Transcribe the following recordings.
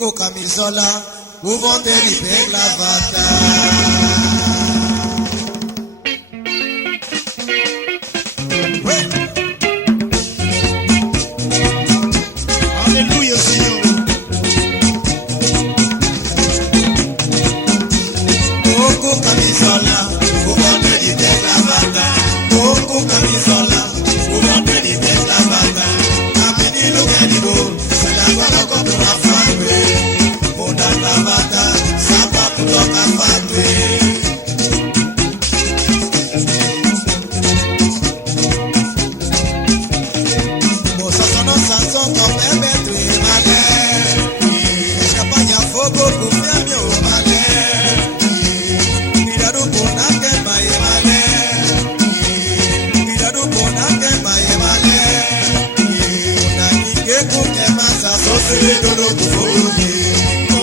Oko Kamisola, Uvondeli Peglavata. Alléluia, Seigneur. Oko Kamisola, Uvondeli Peglavata. Oko Kamisola, Uvondeli Peglavata. Amini Lugedibo, Selagora Kopura Fatwe. Munda Lavata, Sapa Puloka Fatwe. Mosasono Sanson Kopembe Tui Male. Escapagna Fogo Kufiamio Male. Iradu Bonake Maye Male. Iradu Bonake Maye Male. Unanike Kukemasa Sosele Dodo Kufoge.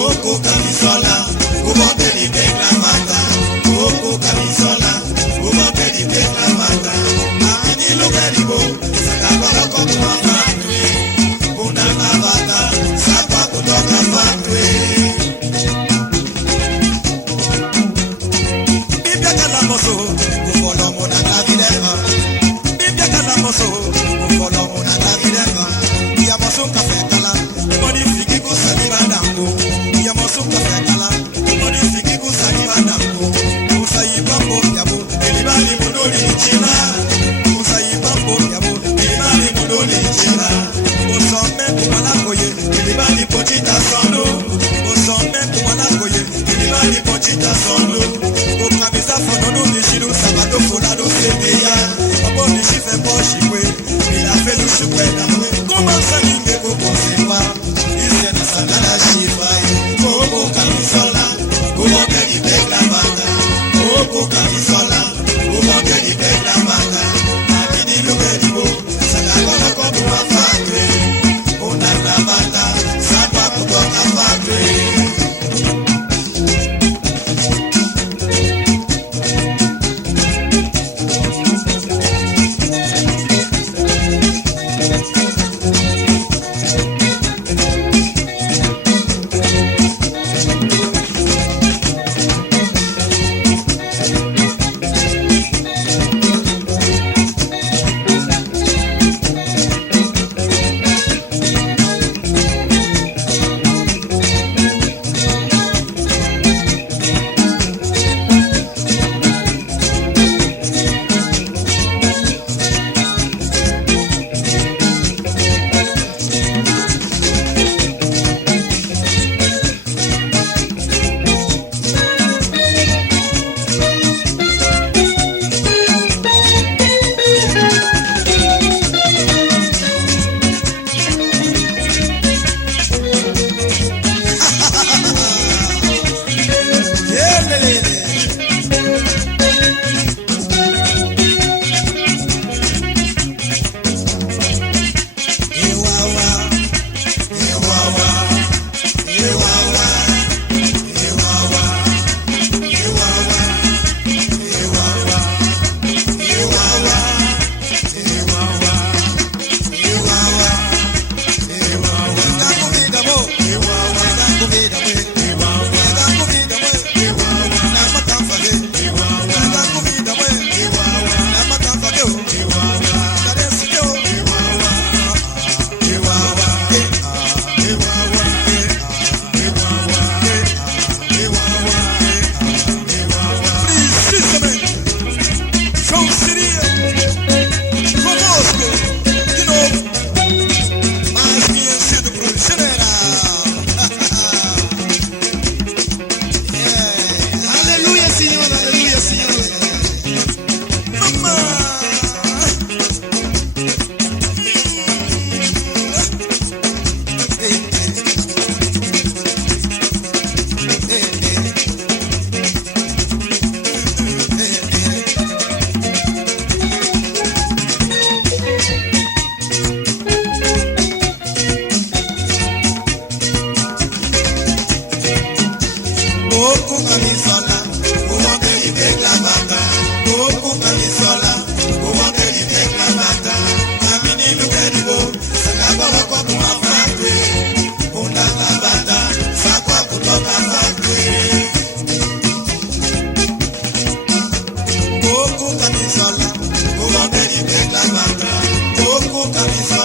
Oko Kamisola, Uvondeli Peglavata. Oko Kamisola, Uvondeli Peglavata. Amini Lugedibo, Selagora Kopura Fatwe. Munda Lavata, Sapa Puloka Fatwe. Bibia Kalamoso, Ufolo Muna Davideva. Bibia Kalamoso, Ufolo Muna Davideva. Yamoso Kafe Kala, Moni Fiki Kusani Badango. Yamoso Kafe Kala, Moni Fiki Kusani Badango. Usayi Bambo Yabo, Elibali Mudoli Chila. Usayi Bambo Yabo, Elibali Mudoli Chila. Osome Kumanakoye, Elibali Pochita Sondo. Osome Kumanakoye, Elibali Pochita Sondo. Okamisa Fonono Nishiru Sabato Fulado Sebeya. Abo Nishife Boshikwe, Mila Felu Shukwe Namwe. Comment ça n'y me pas? Ise na Sangala Shifa. Oko Kamisola, Uvondeli Peglavata. Oko Kamisola, Uvondeli Peglavata. Amini Lugedibo, Selagora Kopura Fatwe. Munda Lavata, Sapa Puloka Fatwe. misa